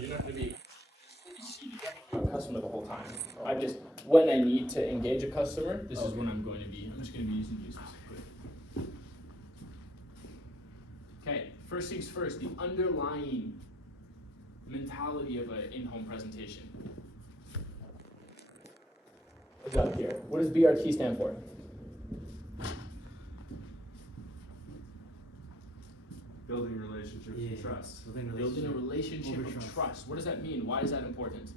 you're not gonna be a customer the whole time. I just, when I need to engage a customer, this is when I'm just gonna be using you specifically. Okay, first things first, the underlying mentality of an in-home presentation. What's up here? What does BRT stand for? Building relationships and trust. Building a relationship of trust. What does that mean? Why is that important?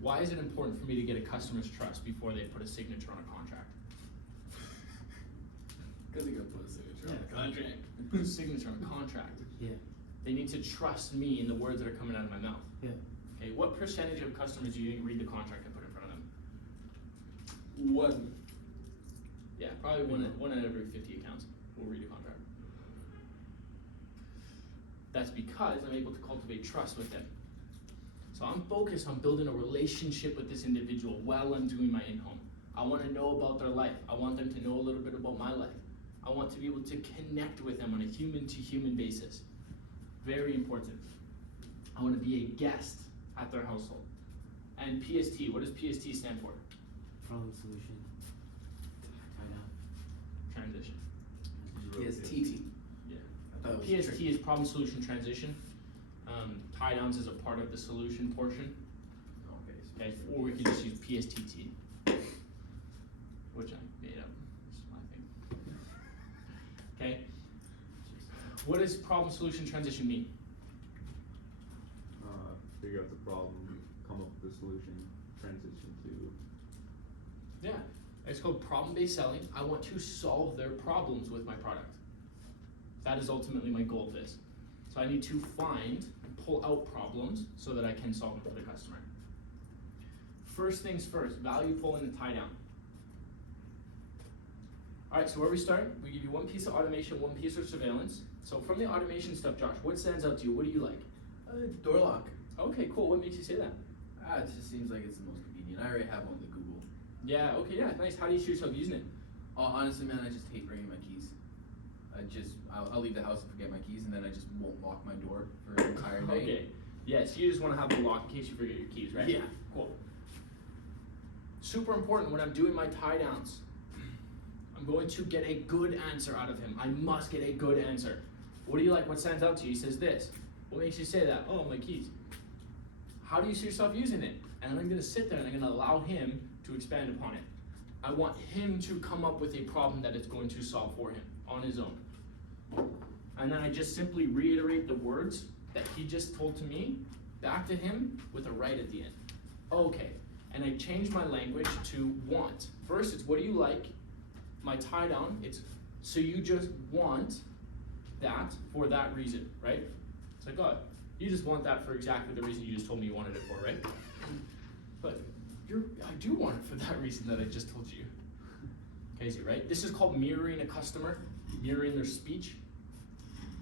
Why is it important for me to get a customer's trust before they put a signature on a contract? Because they gotta put a signature on the contract. They put a signature on a contract. Yeah. They need to trust me in the words that are coming out of my mouth. Yeah. Okay, what percentage of customers do you think read the contract I put in front of them? One. Yeah, probably one out of every 50 accounts will read a contract. That's because I'm able to cultivate trust with them. So I'm focused on building a relationship with this individual while I'm doing my in-home. I want to know about their life. I want them to know a little bit about my life. I want to be able to connect with them on a human-to-human basis. Very important. I want to be a guest at their household. And PST, what does PST stand for? Problem solution. Transition. PSTT. Yeah. PST is problem solution transition. Tie downs is a part of the solution portion. Okay, or we could just use PSTT, which I made up. This is my thing. Okay. What does problem solution transition mean? Figure out the problem, come up with a solution, transition to. Yeah, it's called problem-based selling. I want to solve their problems with my product. That is ultimately my goal of this. So I need to find and pull out problems so that I can solve them for the customer. First things first, value pull and the tie down. All right, so where we start, we give you one piece of automation, one piece of surveillance. So from the automation stuff, Josh, what stands out to you? What do you like? Door lock. Okay, cool. What makes you say that? It just seems like it's the most convenient. I already have one with Google. Yeah, okay, yeah, nice. How do you see yourself using it? Honestly, man, I just hate bringing my keys. I'll leave the house and forget my keys, and then I just won't lock my door for an entire night. Okay. Yeah, so you just want to have the lock in case you forget your keys, right? Yeah. Cool. Super important when I'm doing my tie downs. I'm going to get a good answer out of him. I must get a good answer. What do you like? What stands out to you? He says this. What makes you say that? Oh, my keys. How do you see yourself using it? And I'm going to sit there and I'm going to allow him to expand upon it. I want him to come up with a problem that it's going to solve for him on his own. And then I just simply reiterate the words that he just told to me back to him with a right at the end. Okay. And I change my language to want. First, it's what do you like? My tie down, it's so you just want that for that reason, right? It's like, oh, you just want that for exactly the reason you just told me you wanted it for, right? But I do want it for that reason that I just told you. Crazy, right? This is called mirroring a customer, mirroring their speech.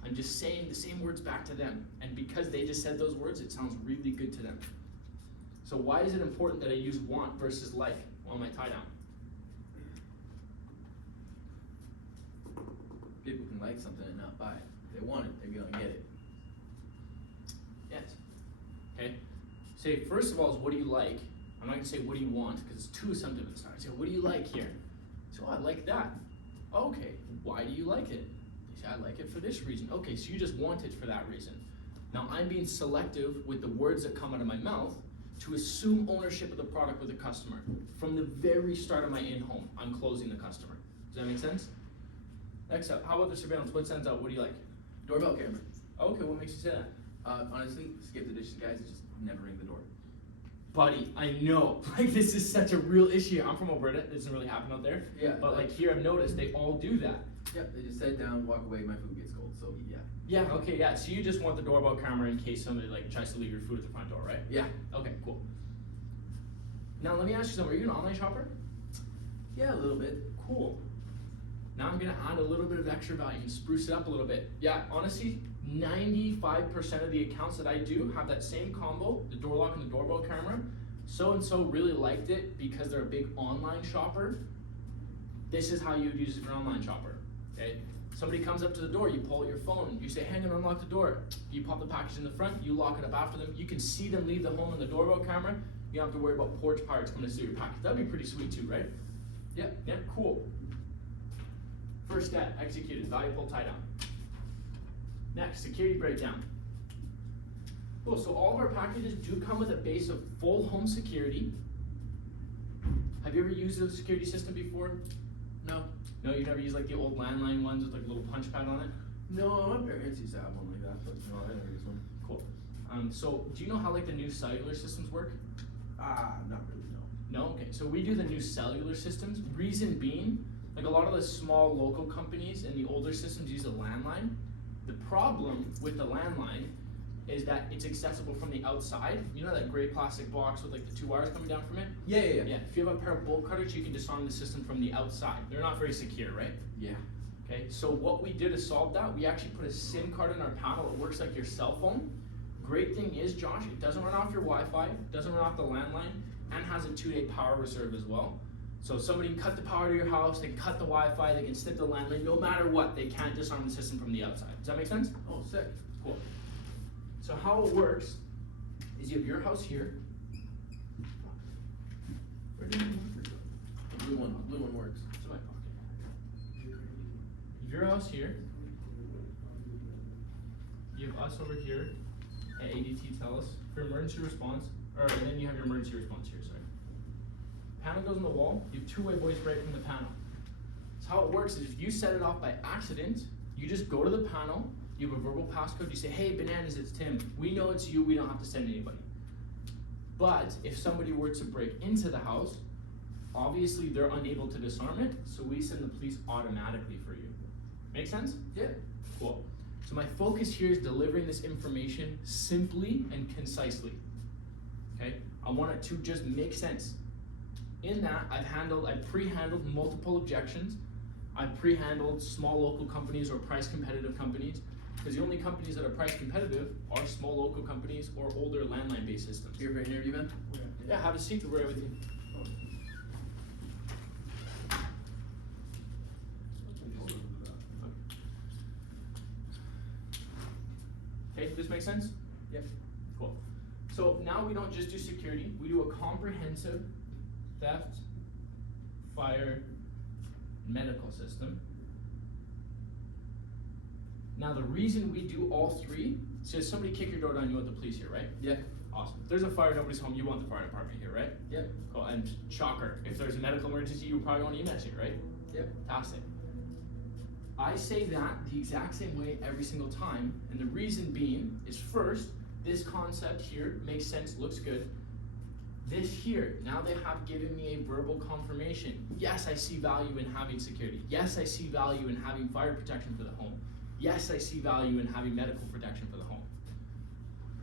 I'm just saying the same words back to them. And because they just said those words, it sounds really good to them. So why is it important that I use want versus like on my tie down? People can like something and not buy it. If they want it, they're gonna get it. Yes. Okay. Say, first of all, is what do you like? I'm not gonna say what do you want, because it's too assumptive at the start. I say, what do you like here? So I like that. Okay, why do you like it? They say, I like it for this reason. Okay, so you just want it for that reason. Now I'm being selective with the words that come out of my mouth to assume ownership of the product with the customer. From the very start of my in-home, I'm closing the customer. Does that make sense? Next up, how about the surveillance? What stands out? What do you like? Doorbell camera. Okay, what makes you say that? Honestly, skip the dishes, guys. Just never ring the door. Buddy, I know, like this is such a real issue. I'm from Alberta, it doesn't really happen out there. Yeah. But like here I've noticed they all do that. Yep, they just sit down, walk away, my food gets cold, so yeah. Yeah, okay, yeah. So you just want the doorbell camera in case somebody like tries to leave your food at the front door, right? Yeah. Okay, cool. Now let me ask you something, are you an online shopper? Yeah, a little bit. Cool. Now I'm gonna add a little bit of extra value and spruce it up a little bit. Yeah, honestly, 95% of the accounts that I do have that same combo, the door lock and the doorbell camera. So-and-so really liked it because they're a big online shopper. This is how you would use it for an online shopper, okay? Somebody comes up to the door, you pull out your phone, you say, hang on, unlock the door. You pop the package in the front, you lock it up after them. You can see them leave the home on the doorbell camera. You don't have to worry about porch pirates coming to steal your package. That'd be pretty sweet too, right? Yeah. Yeah, cool. First step, executed, value pull tie down. Next, security breakdown. Cool, so all of our packages do come with a base of full home security. Have you ever used a security system before? No. No, you've never used like the old landline ones with like a little punch pad on it? No, my parents used to have one like that, but no, I never used one. Cool. So do you know how like the new cellular systems work? Not really, no. No? Okay, so we do the new cellular systems. Reason being, like a lot of the small local companies and the older systems use a landline. The problem with the landline is that it's accessible from the outside. You know that gray plastic box with like the two wires coming down from it? Yeah. Yeah, if you have a pair of bolt cutters, you can disarm the system from the outside. They're not very secure, right? Yeah. Okay, so what we did to solve that, we actually put a SIM card in our panel. It works like your cell phone. Great thing is, Josh, it doesn't run off your Wi-Fi, doesn't run off the landline, and has a 2-day power reserve as well. So somebody can cut the power to your house, they can cut the Wi-Fi, they can snip the landline, no matter what, they can't disarm the system from the outside. Does that make sense? Oh, sick. Cool. So how it works is you have your house here. Where did the marker go? The blue one works. It's in my pocket. You have your house here. You have us over here at ADT TELUS for emergency response, and then you have your emergency response here, sorry. Panel goes on the wall, you have two-way voice right from the panel. So how it works is if you set it off by accident, you just go to the panel, you have a verbal passcode, you say, hey, Bananas, it's Tim. We know it's you, we don't have to send anybody. But if somebody were to break into the house, obviously they're unable to disarm it, so we send the police automatically for you. Make sense? Yeah. Cool. So my focus here is delivering this information simply and concisely. Okay? I want it to just make sense. In that, I've pre-handled multiple objections. I've pre-handled small local companies or price competitive companies, because the only companies that are price competitive are small local companies or older landline-based systems. Here for an interview, Ben? Yeah, have a seat, we're right with you. Okay, this makes sense? Yep. Cool. So now we don't just do security, we do a comprehensive theft, fire, medical system. Now the reason we do all three, so if somebody kick your door down, you want the police here, right? Yeah. Awesome. If there's a fire, nobody's home, you want the fire department here, right? Yep. Cool, and shocker, if there's a medical emergency, you probably want EMS here, right? Yep. Fantastic. I say that the exact same way every single time, and the reason being is first, this concept here makes sense, looks good. This here, now they have given me a verbal confirmation. Yes, I see value in having security. Yes, I see value in having fire protection for the home. Yes, I see value in having medical protection for the home.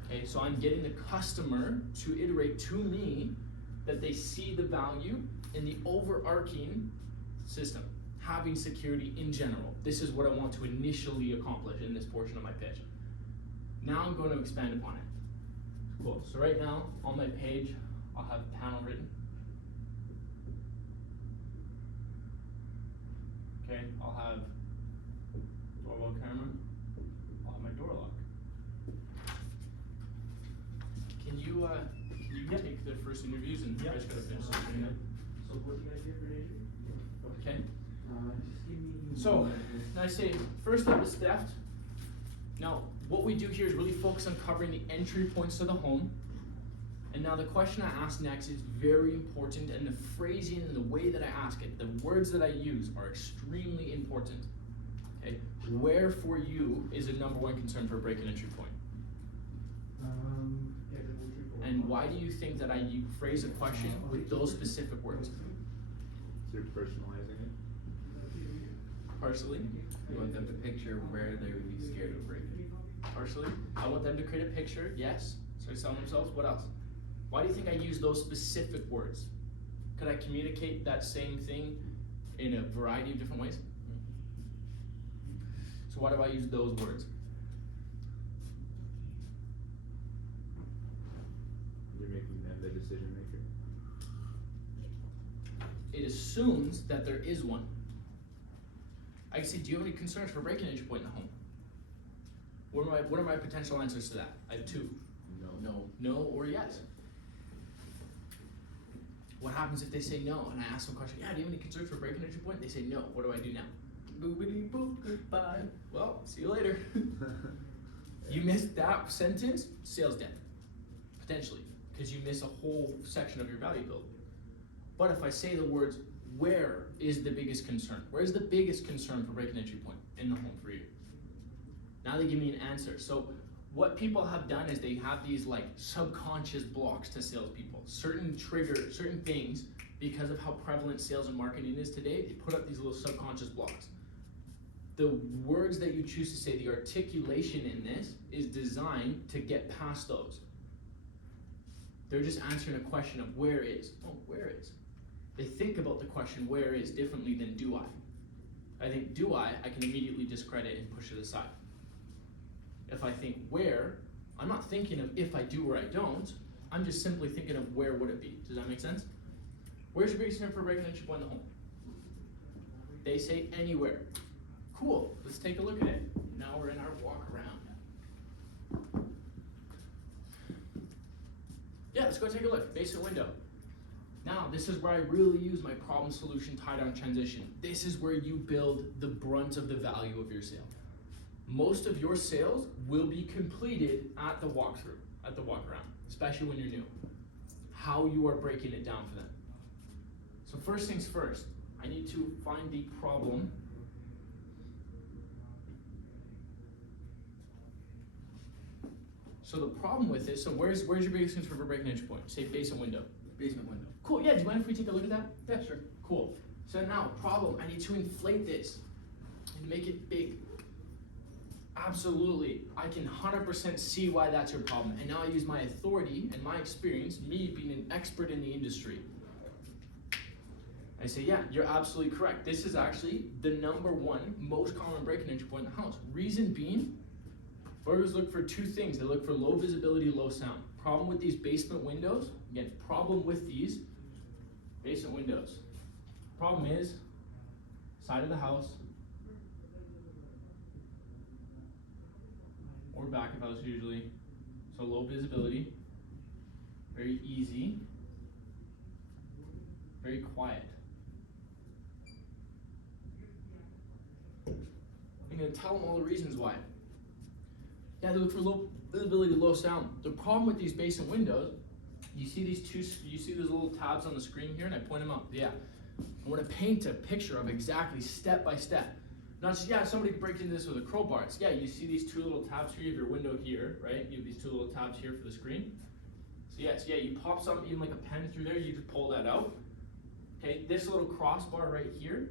Okay, so I'm getting the customer to iterate to me that they see the value in the overarching system, having security in general. This is what I want to initially accomplish in this portion of my pitch. Now I'm going to expand upon it. Cool, so right now on my page, I'll have panel written. Okay, I'll have doorbell camera. I'll have my door lock. Can you take the first interviews and I just gotta finish this thing then? So what do you guys get for an interview? Okay. Just give me. So, I say, first up is theft. Now, what we do here is really focus on covering the entry points to the home. And now the question I ask next is very important, and the phrasing and the way that I ask it, the words that I use are extremely important. Okay, where for you is a number one concern for a break-in entry point? Yeah, the entry point. And why do you think that I phrase a question with those specific words? So you're personalizing it? Partially. You want them to picture where they would be scared of breaking. Partially. I want them to create a picture, yes. Start selling themselves. What else? Why do you think I use those specific words? Could I communicate that same thing in a variety of different ways? So why do I use those words? You're making them the decision maker. It assumes that there is one. I can say, do you have any concerns for break-in entry point in the home? What are my potential answers to that? I have two. No. No or yes. What happens if they say no and I ask them a question, yeah, do you have any concerns for break-in entry point? They say no. What do I do now? Boobity boop, goodbye. Well, see you later. You missed that sentence, sales dead. Potentially. Because you miss a whole section of your value build. But if I say the words, where is the biggest concern? Where's the biggest concern for break-in entry point in the home for you? Now they give me an answer. So what people have done is they have these like subconscious blocks to salespeople. Certain triggers, certain things, because of how prevalent sales and marketing is today, they put up these little subconscious blocks. The words that you choose to say, the articulation in this is designed to get past those. They're just answering a question of where is. Oh, where is? They think about the question where is differently than do I. I think do I can immediately discredit and push it aside. If I think where, I'm not thinking of if I do or I don't, I'm just simply thinking of where would it be. Does that make sense? Where's your biggest concern for break-in entry point in the home? They say anywhere. Cool, let's take a look at it. Now we're in our walk around. Yeah, let's go take a look. Basement window. Now, this is where I really use my problem solution tie-down transition. This is where you build the brunt of the value of your sale. Most of your sales will be completed at the walkthrough, at the walk around, especially when you're new. How you are breaking it down for them. So first things first, I need to find the problem. So the problem with this, so where's your biggest concern for break-in entry point? Say basement window. Basement window. Cool, yeah, do you mind if we take a look at that? Yeah, sure. Cool. So now, problem, I need to inflate this and make it big. Absolutely, I can 100% see why that's your problem. And now I use my authority and my experience, me being an expert in the industry. I say, yeah, you're absolutely correct. This is actually the #1 most common break-in entry point in the house. Reason being, burglars look for two things. They look for low visibility, low sound. Problem with these basement windows, again, problem with these basement windows. Problem is, side of the house, or back of house usually, so low visibility, very easy, very quiet. I'm gonna tell them all the reasons why. Yeah, they look for low visibility, low sound. The problem with these basement windows, you see these little tabs on the screen here, and I point them out. Yeah, I want to paint a picture of exactly step by step. Not just, yeah, somebody could break into this with a crowbar. It's, yeah, you see these two little tabs here, you have your window here, right? You have these two little tabs here for the screen. So yeah, you pop something, even like a pen through there, you just pull that out. Okay, this little crossbar right here,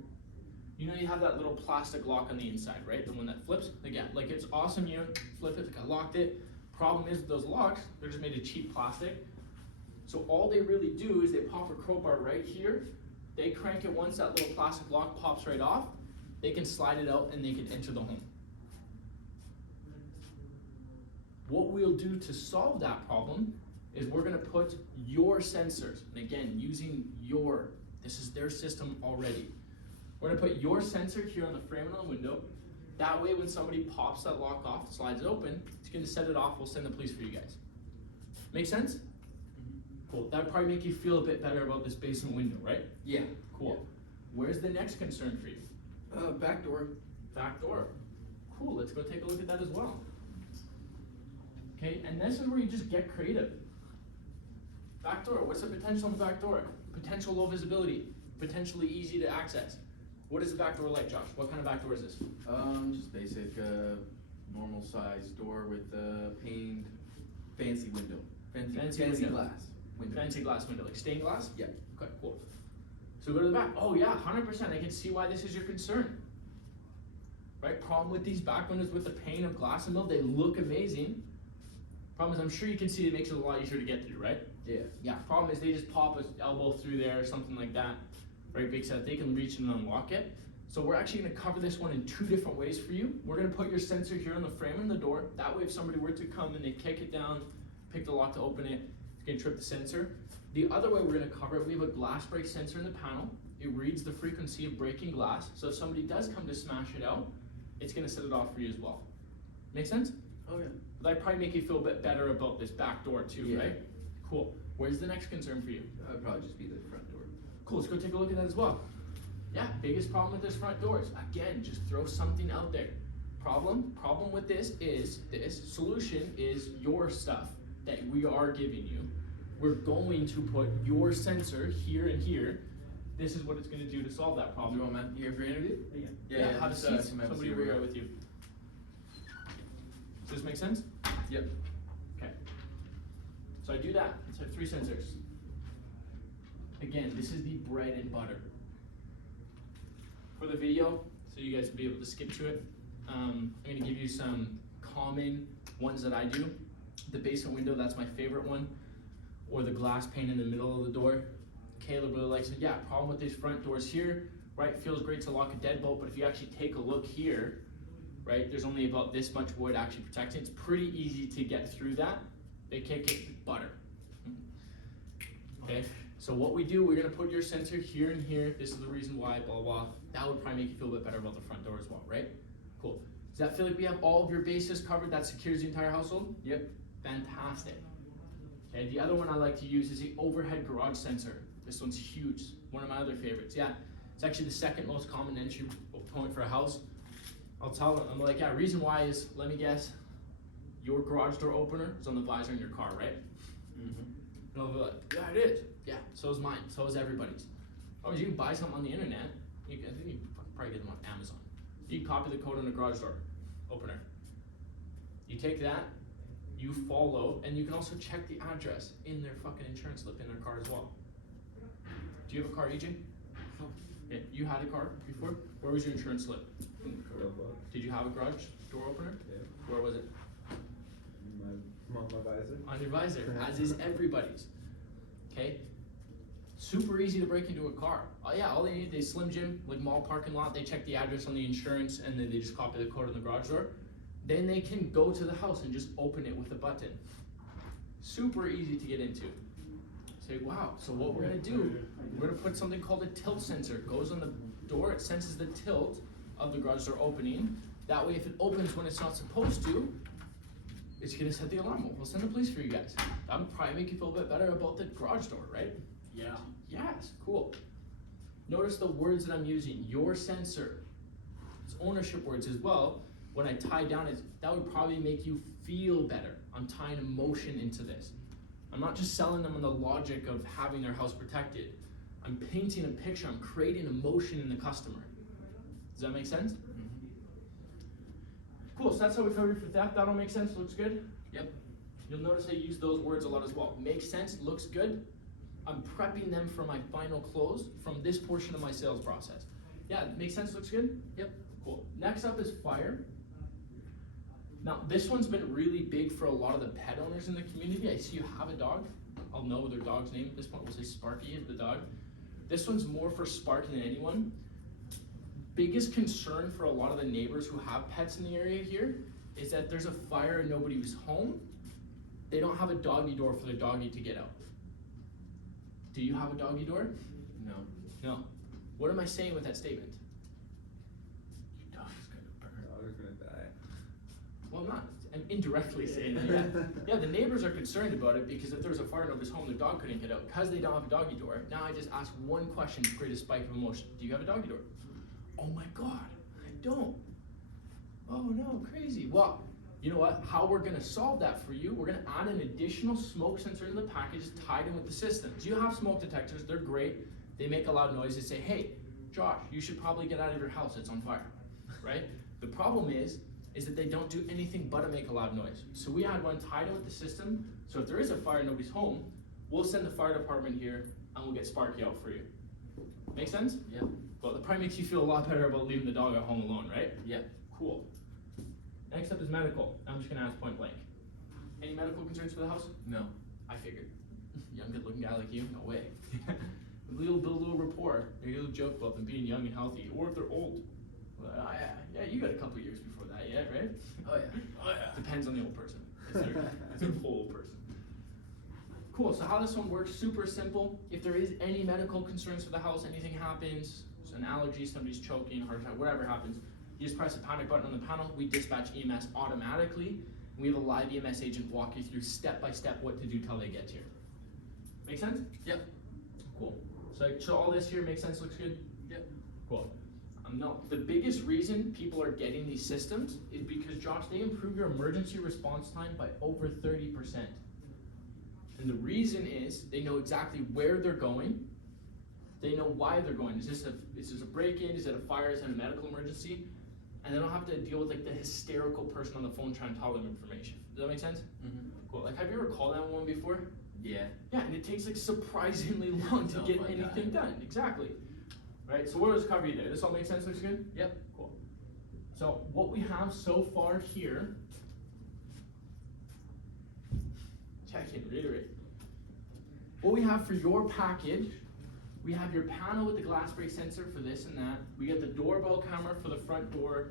you know you have that little plastic lock on the inside, right? The one that flips. Again, like it's awesome, you flip it, like I locked it. Problem is with those locks, they're just made of cheap plastic. So all they really do is they pop a crowbar right here, they crank it once, that little plastic lock pops right off, they can slide it out and they can enter the home. What we'll do to solve that problem is we're gonna put your sensors, and again, using this is their system already. We're gonna put your sensor here on the frame and on the window. That way when somebody pops that lock off, slides it open, it's gonna set it off, we'll send the police for you guys. Make sense? Cool, that would probably make you feel a bit better about this basement window, right? Yeah. Cool. Where's the next concern for you? Back door. Back door. Cool, let's go take a look at that as well. Okay, and this is where you just get creative. Back door, what's the potential on the back door? Potential low visibility, potentially easy to access. What is the back door like, Josh? What kind of back door is this? Just basic, normal size door with paned, fancy window. Fancy window. glass window. Fancy glass window, like stained glass? Yeah. Okay, cool. So go to the back. Oh yeah, 100%. I can see why this is your concern. Right? Problem with these back windows with the pane of glass in the middle, they look amazing. Problem is, I'm sure you can see it makes it a lot easier to get through, right? Yeah. Yeah. Problem is, they just pop an elbow through there or something like that. Very big set. They can reach and unlock it. So we're actually going to cover this one in 2 different ways for you. We're going to put your sensor here on the frame and the door. That way, if somebody were to come and they kick it down, pick the lock to open it, it's going to trip the sensor. The other way we're going to cover it, we have a glass break sensor in the panel. it reads the frequency of breaking glass, so if somebody does come to smash it out, it's gonna set it off for you as well. Make sense? Oh, yeah. That'd probably make you feel a bit better about this back door too, Yeah. right? Cool. Where's the next concern for you? That would probably just be the front door. Cool, let's go take a look at that as well. Yeah, biggest problem with this front doors. Again, just throw something out there. Problem with this is, solution is your stuff that we are giving you. We're going to put your sensor here and here. This is what it's gonna do to solve that Do you problem. want Matt here for your interview? Yeah. Have a just, seat, come have a somebody seat over right here with you. Does this make sense? Yep. Okay. So I do that, so I have 3 sensors. Again, this is the bread and butter. For the video, so you guys will be able to skip to it, I'm gonna give you some common ones that I do. The basement window, that's my favorite one, or the glass pane in the middle of the door. Caleb really likes it. Yeah, problem with these front doors here, right? Feels great to lock a deadbolt, but if you actually take a look here, right, there's only about this much wood actually protecting. It's pretty easy to get through that. They kick it butter. Okay, so what we do, we're gonna put your sensor here and here. This is the reason why, blah, blah. That would probably make you feel a bit better about the front door as well, right? Cool. Does that feel like we have all of your bases covered? That secures the entire household? Yep. Fantastic. Okay, the other one I like to use is the overhead garage sensor. This one's huge, one of my other favorites. Yeah, it's actually the second most common entry point for a house. I'll tell them, I'm like, yeah, reason why is, let me guess, your garage door opener is on the visor in your car, right? Mm-hmm. And they'll be like, yeah, it is. Yeah, so is mine, so is everybody's. Oh, you can buy something on the internet. I think you can probably get them on Amazon. You can copy the code on the garage door opener. You take that, you follow, and you can also check the address in their fucking insurance slip in their car as well. Do you have a car, EJ? Yeah, you had a car before? Where was your insurance slip? Did you have a garage door opener? Yeah. Where was it? My visor. On your visor, as is everybody's. Okay? Super easy to break into a car. Oh yeah, all they need is Slim Jim, like mall parking lot, they check the address on the insurance and then they just copy the code on the garage door. Then they can go to the house and just open it with a button. Super easy to get into. Say, wow, so what we're gonna do, we're gonna put something called a tilt sensor. It goes on the door, it senses the tilt of the garage door opening. That way if it opens when it's not supposed to, it's gonna set the alarm. We'll send the police for you guys. That'll probably make you feel a bit better about the garage door, right? Yeah. Yes, cool. Notice the words that I'm using. Your sensor. It's ownership words as well. When I tie down it, that would probably make you feel better. I'm tying emotion into this. I'm not just selling them on the logic of having their house protected. I'm painting a picture. I'm creating emotion in the customer. Does that make sense? Mm-hmm. Cool, so that's how we covered for theft. That all makes sense? Looks good? Yep. You'll notice I use those words a lot as well. Makes sense, looks good. I'm prepping them for my final close from this portion of my sales process. Yeah, makes sense, looks good? Yep. Cool. Next up is fire. Now, this one's been really big for a lot of the pet owners in the community. I see you have a dog. I'll know their dog's name at this point. We'll say Sparky is the dog. This one's more for Sparky than anyone. Biggest concern for a lot of the neighbors who have pets in the area here is that there's a fire and nobody was home. They don't have a doggy door for their doggy to get out. Do you have a doggy door? No. No. What am I saying with that statement? Your dog's gonna burn. Dog's gonna die. Well, I'm not. I'm indirectly saying that, yeah. Yeah, the neighbors are concerned about it because if there was a fire in nobody's home, their dog couldn't get out. Because they don't have a doggy door, now I just ask one question to create a spike of emotion. Do you have a doggy door? Oh my God, I don't. Oh no, crazy. Well, you know what? How we're gonna solve that for you, we're gonna add an additional smoke sensor in the package tied in with the systems. You have smoke detectors, they're great. They make a loud noise, they say, hey, Josh, you should probably get out of your house, it's on fire, right? The problem is that they don't do anything but to make a loud noise. So we had one tied in with the system, so if there is a fire and nobody's home, we'll send the fire department here and we'll get Sparky out for you. Make sense? Yep. Well, it probably makes you feel a lot better about leaving the dog at home alone, right? Yep. Cool. Next up is medical. I'm just gonna ask point blank. Any medical concerns for the house? No. I figured. Young, good-looking guy like you? No way. Build a little rapport. Maybe a little joke about them being young and healthy, or if they're old. Well, yeah, you got a couple years before that, yeah, right? Oh yeah. Oh yeah. Depends on the old person. It's their whole person. Cool, so how this one works, super simple. If there is any medical concerns for the house, anything happens, it's an allergy, somebody's choking, heart attack, whatever happens, you just press the panic button on the panel, we dispatch EMS automatically, and we have a live EMS agent walk you through step by step what to do till they get here. Make sense? Yep. Cool. So all this here makes sense, looks good? Yep. Cool. No, the biggest reason people are getting these systems is because, Josh, they improve your emergency response time by over 30%. And the reason is they know exactly where they're going. They know why they're going. Is this a break-in? Is it a fire? Is it a medical emergency? And they don't have to deal with like the hysterical person on the phone trying to tell them information. Does that make sense? Mm-hmm. Cool. Like, have you ever called 911 before? Yeah. Yeah, and it takes like surprisingly long to Oh get my anything God. done. Exactly. Right, so what does cover you there? This all makes sense, looks good? Yep. Cool. So what we have so far here, check in, reiterate. What we have for your package, we have your panel with the glass break sensor for this and that. We got the doorbell camera for the front door.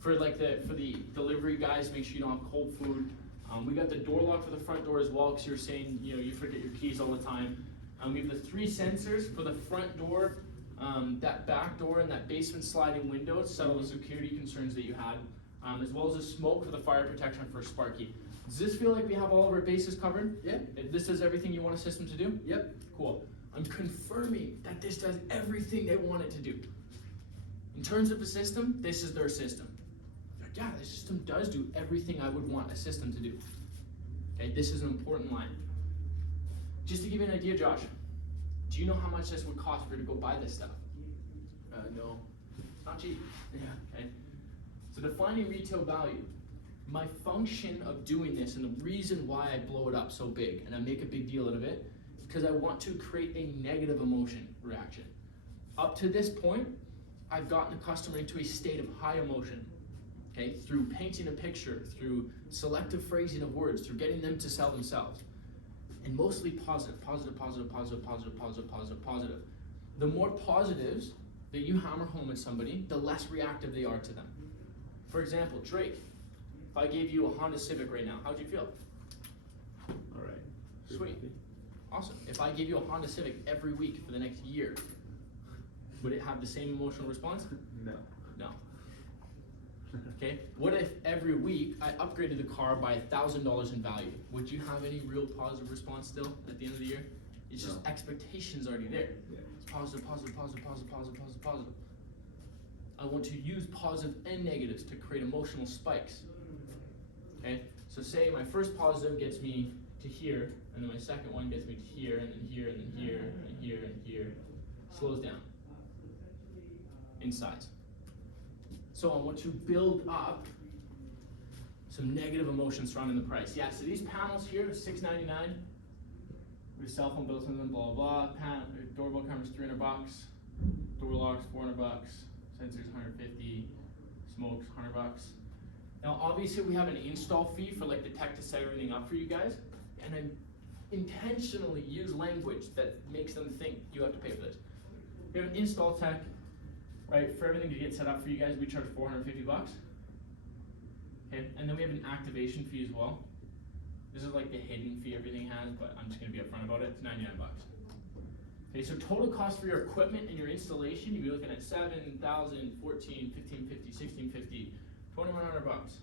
For the delivery guys, make sure you don't have cold food. We got the door lock for the front door as well, because you're saying you forget your keys all the time. We have the 3 sensors for the front door, that back door, and that basement sliding window to settle the security concerns that you had, as well as the smoke for the fire protection for Sparky. Does this feel like we have all of our bases covered? Yeah. This does everything you want a system to do? Yep. Cool. I'm confirming that this does everything they want it to do. In terms of the system, this is their system. Like, yeah, the system does do everything I would want a system to do. Okay, this is an important line. Just to give you an idea, Josh, do you know how much this would cost for you to go buy this stuff? No. It's not cheap. Yeah. Okay. So defining retail value, my function of doing this and the reason why I blow it up so big and I make a big deal out of it is because I want to create a negative emotion reaction. Up to this point, I've gotten the customer into a state of high emotion, okay, through painting a picture, through selective phrasing of words, through getting them to sell themselves. And mostly positive. The more positives that you hammer home at somebody, the less reactive they are to them. For example, Drake, if I gave you a Honda Civic right now, how'd you feel? All right. Sweet. Awesome. If I gave you a Honda Civic every week for the next year, would it have the same emotional response? No. No. Okay, what if every week I upgraded the car by $1,000 in value? Would you have any real positive response still at the end of the year? It's just No. expectations already there. Yeah. It's positive. I want to use positive and negatives to create emotional spikes. Okay, so say my first positive gets me to here, and then my second one gets me to here, and then here, and then here, and here, and here. Slows down in size. So I want to build up some negative emotions surrounding the price. Yeah, so these panels here are $6.99. With cell phone built in them, blah blah blah. Doorbell cameras $300. Door locks $400. Sensors $150. Smokes $100. Now obviously we have an install fee for like the tech to set everything up for you guys, and I intentionally use language that makes them think you have to pay for this. We have an install tech. Right, for everything to get set up for you guys, we charge $450. Okay, and then we have an activation fee as well. This is like the hidden fee everything has, but I'm just gonna be upfront about it. It's $99. Okay, so total cost for your equipment and your installation, you'd be looking at $7,000, $14,000, $1,550, $1,650, $2,100.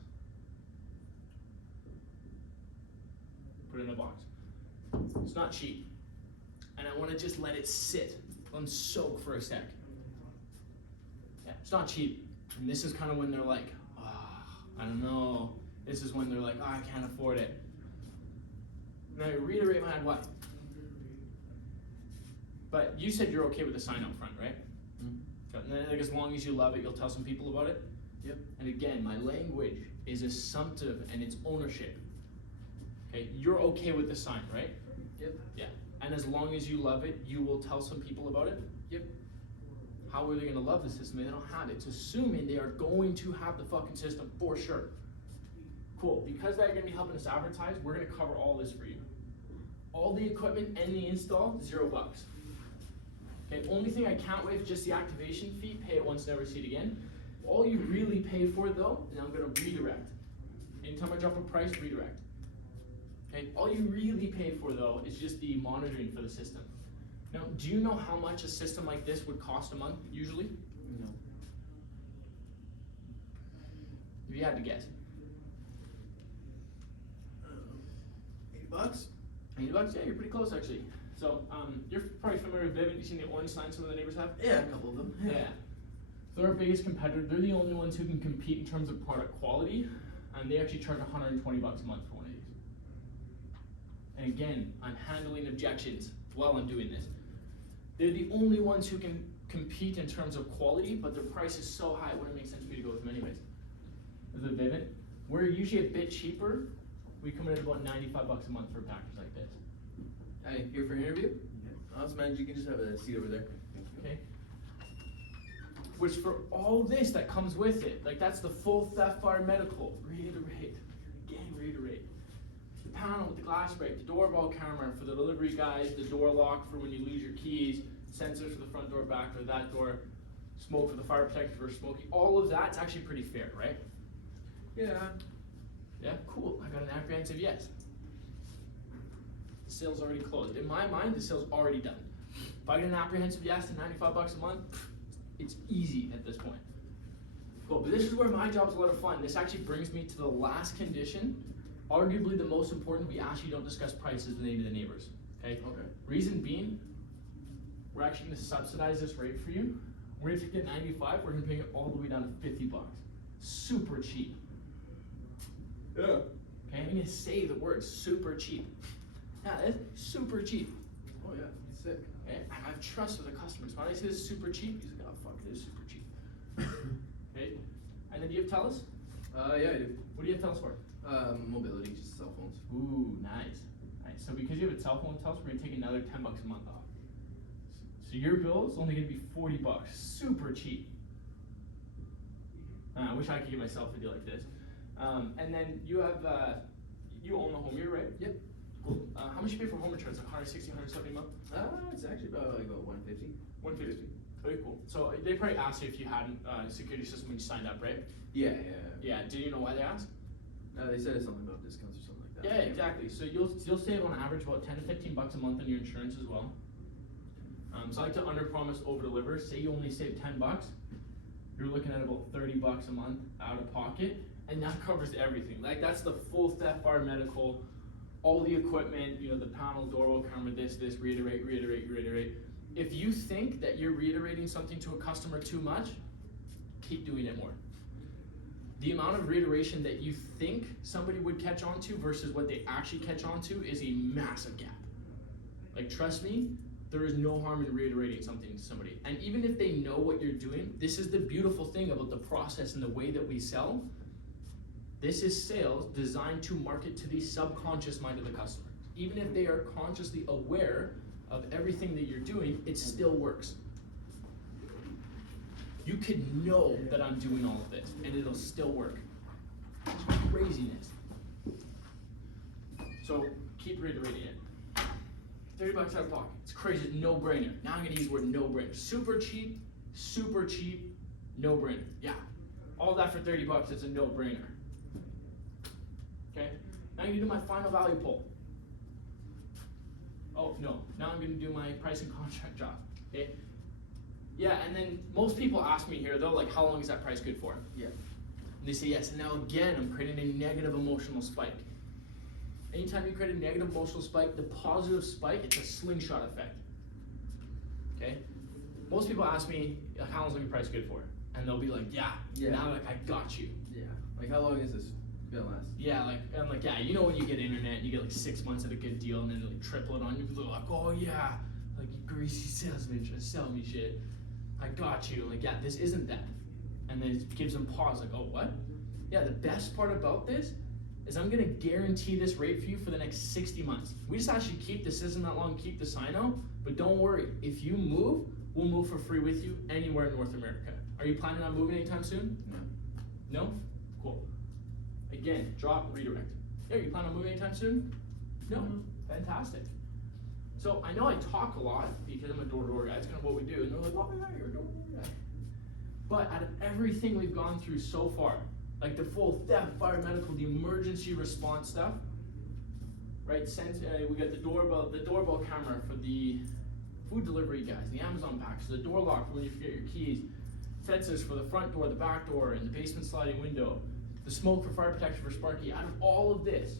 Put it in a box. It's not cheap, and I want to just let it sit and soak for a sec. Yeah, it's not cheap. And this is kind of when they're like, I don't know. This is when they're like, I can't afford it. Now, reiterate my what? But you said you're okay with the sign up front, right? Mm-hmm. And then, like, as long as you love it, you'll tell some people about it? Yep. And again, my language is assumptive and it's ownership. Okay, you're okay with the sign, right? Yep. Yeah. And as long as you love it, you will tell some people about it? Yep. How are they gonna love the system if they don't have it? It's assuming they are going to have the fucking system for sure. Cool, because they're gonna be helping us advertise, we're gonna cover all this for you. All the equipment and the install, $0. Okay, only thing I can't waive is just the activation fee, pay it once, never see it again. All you really pay for though, and I'm gonna redirect. Anytime I drop a price, redirect. Okay, all you really pay for though is just the monitoring for the system. Now, do you know how much a system like this would cost a month usually? No. If you had to guess. $80? $80? Yeah, you're pretty close actually. So, you're probably familiar with Vivint. You seen the orange signs some of the neighbors have? Yeah, a couple of them. Yeah. So they're our biggest competitor. They're the only ones who can compete in terms of product quality, and they actually charge $120 a month for one of these. And again, I'm handling objections while I'm doing this. They're the only ones who can compete in terms of quality, but their price is so high it wouldn't make sense for me to go with them anyways. The Vivint, we're usually a bit cheaper. We come in at about $95 a month for a package like this. Hi, here for an interview? Awesome, man. You can just have a seat over there. Okay. Which for all this that comes with it, like that's the full theft fire medical. Reiterate, again reiterate. The panel with the glass break, the doorbell camera for the delivery guys, the door lock for when you lose your keys, sensors for the front door, back door, that door, smoke for the fire protector for smoking. All of that's actually pretty fair, right? Yeah. Yeah, cool. I got an apprehensive yes. The sale's already closed. In my mind, the sale's already done. If I get an apprehensive yes to $95 a month, it's easy at this point. Cool, but this is where my job's a lot of fun. This actually brings me to the last condition, arguably the most important. We actually don't discuss prices with any of the neighbors, okay? Okay. Reason being, we're actually gonna subsidize this rate for you. We're gonna take it 95, we're gonna bring it all the way down to $50. Super cheap. Yeah. Okay, I'm gonna say the word super cheap. Yeah, it's super cheap. Oh yeah, he's sick. Okay, I have trust with the customers. When I say this is super cheap, he's like, oh fuck, it is super cheap. Okay, and then do you have TELUS? Yeah, I do. What do you have TELUS for? Mobility, just cell phones. Ooh, nice. Nice. So because you have a cell phone with TELUS, we're gonna take another $10 a month off. So your bill is only gonna be $40. Super cheap. I wish I could give myself a deal like this. And then you have, you own a home here, right? Yep. Cool. How much you pay for home insurance? Like 160, 170 a month? It's actually about 150. 150. Very cool. So they probably asked you if you had a security system when you signed up, right? Yeah. Yeah. Do you know why they asked? They said it's something about discounts or something like that. Yeah, exactly. So you'll save on average about 10 to 15 bucks a month on your insurance as well. So I like to under promise, over deliver. Say you only save 10 bucks, you're looking at about 30 bucks a month out of pocket, and that covers everything. Like that's the full theft fire medical, all the equipment, you know, the panel, doorbell camera, this, reiterate. If you think that you're reiterating something to a customer too much, keep doing it more. The amount of reiteration that you think somebody would catch on to versus what they actually catch on to is a massive gap. Like trust me, there is no harm in reiterating something to somebody. And even if they know what you're doing, this is the beautiful thing about the process and the way that we sell. This is sales designed to market to the subconscious mind of the customer. Even if they are consciously aware of everything that you're doing, it still works. You could know that I'm doing all of this, and it'll still work. It's craziness. So keep reiterating it. 30 bucks out of pocket. It's crazy, no brainer. Now I'm gonna use the word no brainer. Super cheap, no brainer. Yeah, all that for 30 bucks, it's a no brainer. Okay, now I'm gonna do my final value poll. Oh no, now I'm gonna do my price and contract job, okay? Yeah, and then most people ask me here though, like how long is that price good for? Yeah. And they say yes, and now again, I'm creating a negative emotional spike. Anytime you create a negative emotional spike, the positive spike, it's a slingshot effect. Okay? Most people ask me, how long is your price good for? And they'll be like, yeah. Now like I got you. Yeah. Like how long is this gonna last? Yeah, like I'm like, yeah, you know when you get internet, you get like 6 months at a good deal and then they like triple it on you, they're like, oh yeah, like you greasy salesman trying to sell me shit. I got you. Like, yeah, this isn't that. And then it gives them pause, like, oh what? Yeah, the best part about this is I'm gonna guarantee this rate for you for the next 60 months. We just actually keep the system that long, keep the sign out, but don't worry, if you move, we'll move for free with you anywhere in North America. Are you planning on moving anytime soon? No. No? Cool. Again, drop, redirect. Yeah, you plan on moving anytime soon? No? Fantastic. So I know I talk a lot because I'm a door-to-door guy, it's kind of what we do, and they're like, oh yeah, you're a door-to-door guy. But out of everything we've gone through so far, like the full theft, fire, medical, the emergency response stuff, right? We got the doorbell camera for the food delivery guys, the Amazon packs, the door lock when you forget your keys, sensors for the front door, the back door, and the basement sliding window, the smoke for fire protection for Sparky. Out of all of this,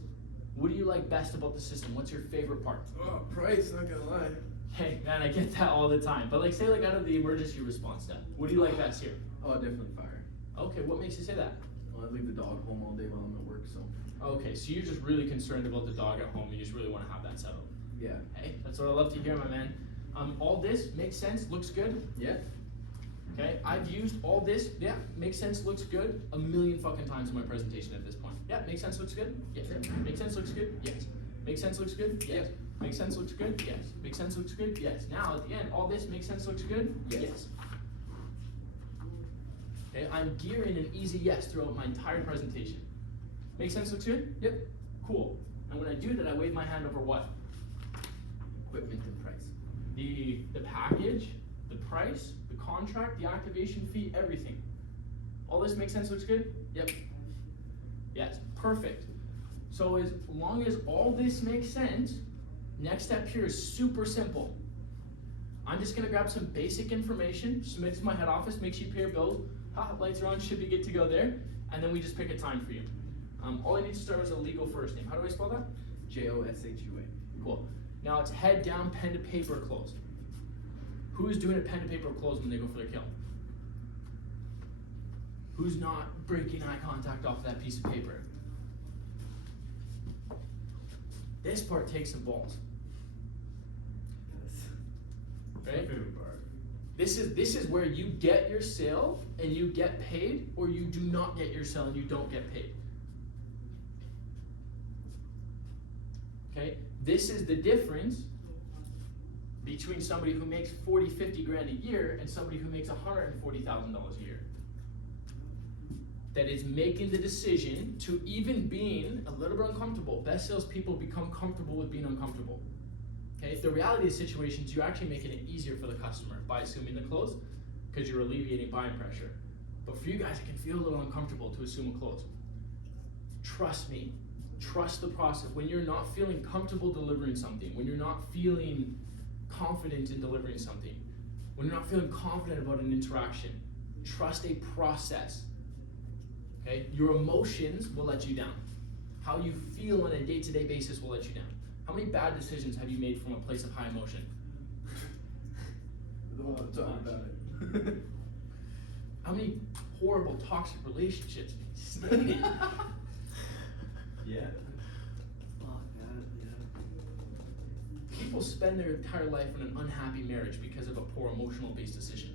what do you like best about the system? What's your favorite part? Oh, price, not gonna lie. Hey, man, I get that all the time. But like, say like out of the emergency response stuff, what do you like best here? Oh, definitely fire. Okay, what makes you say that? Well, I leave the dog home all day while I'm at work, so. Okay, so you're just really concerned about the dog at home and you just really want to have that settled. Yeah. Hey, that's what I love to hear, my man. All this makes sense, looks good. Yeah. Okay, I've used all this, yeah, makes sense, looks good, a million fucking times in my presentation at this point. Yeah, makes sense, looks good, yes. Makes sense, looks good, yes. Makes sense, looks good, yes. Makes sense, looks good, yes. Makes sense, looks good, yes. Now, at the end, all this makes sense, looks good, yes. Okay, I'm gearing an easy yes throughout my entire presentation. Makes sense, looks good? Yep. Cool. And when I do that, I wave my hand over what? Equipment and price. The package, the price, the contract, the activation fee, everything. All this makes sense, looks good? Yep. Yes, perfect. So as long as all this makes sense, next step here is super simple. I'm just gonna grab some basic information, submit it to my head office, make sure you pay your bills, lights are on, should be good to go there, and then we just pick a time for you. All I need to start is a legal first name. How do I spell that? Joshua. Cool. Now it's head down, pen to paper, close. Who is doing a pen to paper close when they go for their kill? Who's not breaking eye contact off that piece of paper? This part takes some balls. Right? This is where you get your sale and you get paid, or you do not get your sale and you don't get paid. Okay? This is the difference between somebody who makes 40, 50 grand a year and somebody who makes $140,000 a year. That is making the decision to even being a little bit uncomfortable. Best salespeople become comfortable with being uncomfortable. Okay, the reality of the situation is you're actually making it easier for the customer by assuming the close, because you're alleviating buying pressure. But for you guys, it can feel a little uncomfortable to assume a close. Trust me, trust the process. When you're not feeling comfortable delivering something, when you're not feeling confident in delivering something, when you're not feeling confident about an interaction, trust a process. Okay, your emotions will let you down. How you feel on a day-to-day basis will let you down. How many bad decisions have you made from a place of high emotion? I don't want to talk about it. How many horrible toxic relationships have you stayed in? Yeah. Fuck that, yeah. People spend their entire life in an unhappy marriage because of a poor emotional based decision.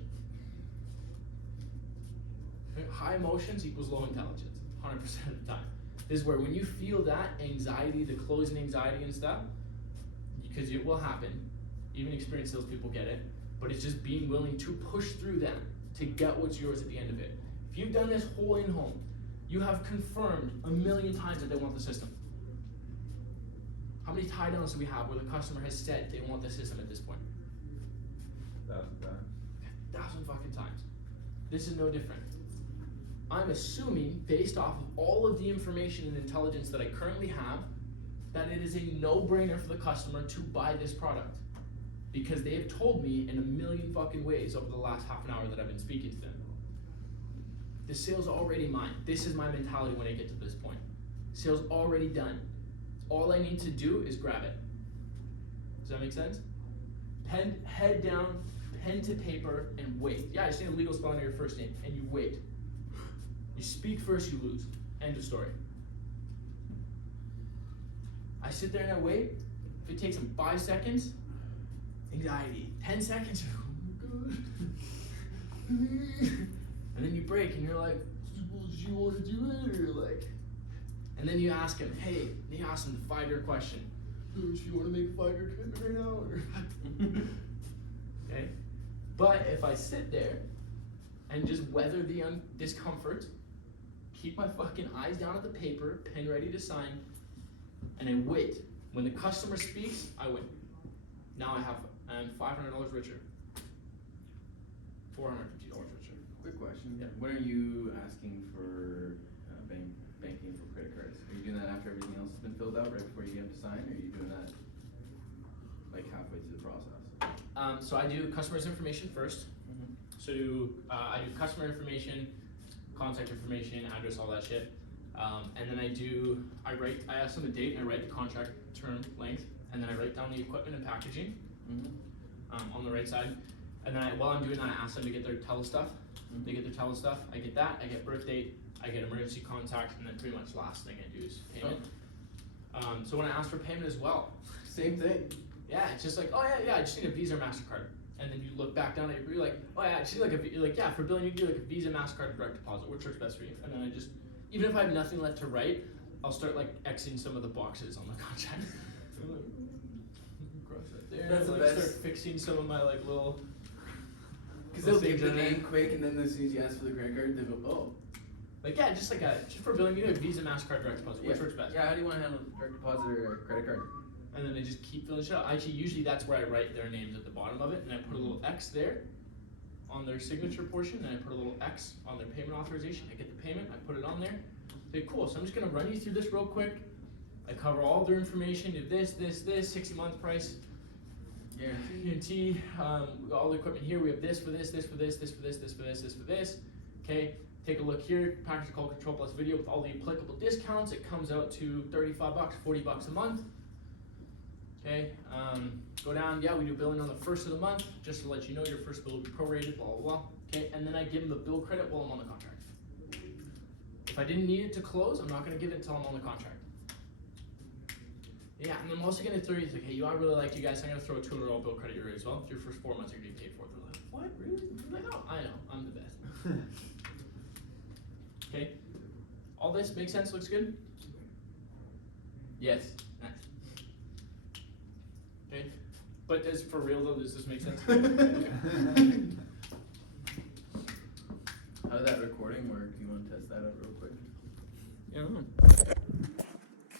High emotions equals low intelligence, 100% of the time. This is where when you feel that anxiety, the closing anxiety and stuff, because it will happen, even experienced salespeople get it, but it's just being willing to push through that to get what's yours at the end of it. If you've done this whole in-home, you have confirmed a million times that they want the system. How many tie downs do we have where the customer has said they want the system at this point? 1,000 times. 1,000 fucking times. This is no different. I'm assuming, based off of all of the information and intelligence that I currently have, that it is a no-brainer for the customer to buy this product. Because they have told me in a million fucking ways over the last half an hour that I've been speaking to them. The sale's already mine. This is my mentality when I get to this point. Sale's already done. All I need to do is grab it. Does that make sense? Pen, head down, pen to paper, and wait. Yeah, I just need a legal spelling of your first name, and you wait. You speak first, you lose. End of story. I sit there and I wait. If it takes them 5 seconds, anxiety. 10 seconds, oh my god. And then you break and you're like, well, do you want to do it? Or like, and then you ask him, hey, you ask him the 5-year question. Do you want to make a 5-year commitment right now? Or okay? But if I sit there and just weather the discomfort, keep my fucking eyes down at the paper, pen ready to sign, and I wait. When the customer speaks, I win. Now I'm $500 richer. $450 richer. Quick question. Yeah. When are you asking for banking for credit cards? Are you doing that after everything else has been filled filled out right before you get them to sign, or are you doing that like halfway through the process? So I do customer's information first. Mm-hmm. So I do customer information, contact information, address, all that shit. And then I ask them a date and I write the contract term length, and then I write down the equipment and packaging on the right side. And then while I'm doing that, I ask them to get their telestuff. Mhm. They get their telestuff. I get that. I get birth date. I get emergency contact, and then pretty much last thing I do is payment. So when I ask for payment as well, Same thing. yeah, it's just like, oh yeah, I just need a Visa or MasterCard. And then you look back down at your, you're like, oh yeah, I just need like for billing you do like a Visa, MasterCard, direct deposit, which works best for you. And then I just, even if I have nothing left to write, I'll start like Xing some of the boxes on the contract. Cross that there. That's the like, best. Start fixing some of my like little. Because they'll things give the in there. name quick, and then as soon as you ask for the credit card, they go, oh. Like yeah, just for billing you do a Visa, MasterCard, direct deposit, which works best. Yeah, how do you want to handle direct deposit or credit card? And then they just keep filling shit out. Actually, usually that's where I write their names at the bottom of it, and I put a little X there on their signature portion, and I put a little X on their payment authorization. I get the payment, I put it on there. Say, cool, so I'm just gonna run you through this real quick. I cover all their information, do this, 60-month price, guarantee, we got all the equipment here, we have this for this, this for this, this for this, this for this, this for this. Okay, take a look here, package called Control Plus Video with all the applicable discounts. It comes out to $35, $40 a month. Okay, go down, yeah, we do billing on the first of the month, just to let you know your first bill will be prorated, blah, blah, blah. Okay, and then I give them the bill credit while I'm on the contract. If I didn't need it to close, I'm not gonna give it until I'm on the contract. Yeah, and I'm also gonna throw you, like, hey, I really like you guys, I'm gonna throw a $200 bill credit your way as well. Your first 4 months are getting paid for. They're like, what, really? I'm like, oh, I know, I'm the best. Okay, all this makes sense, looks good? Yes. Nice. Okay, but does for real though, does this make sense? How did that recording work? You want to test that out real quick?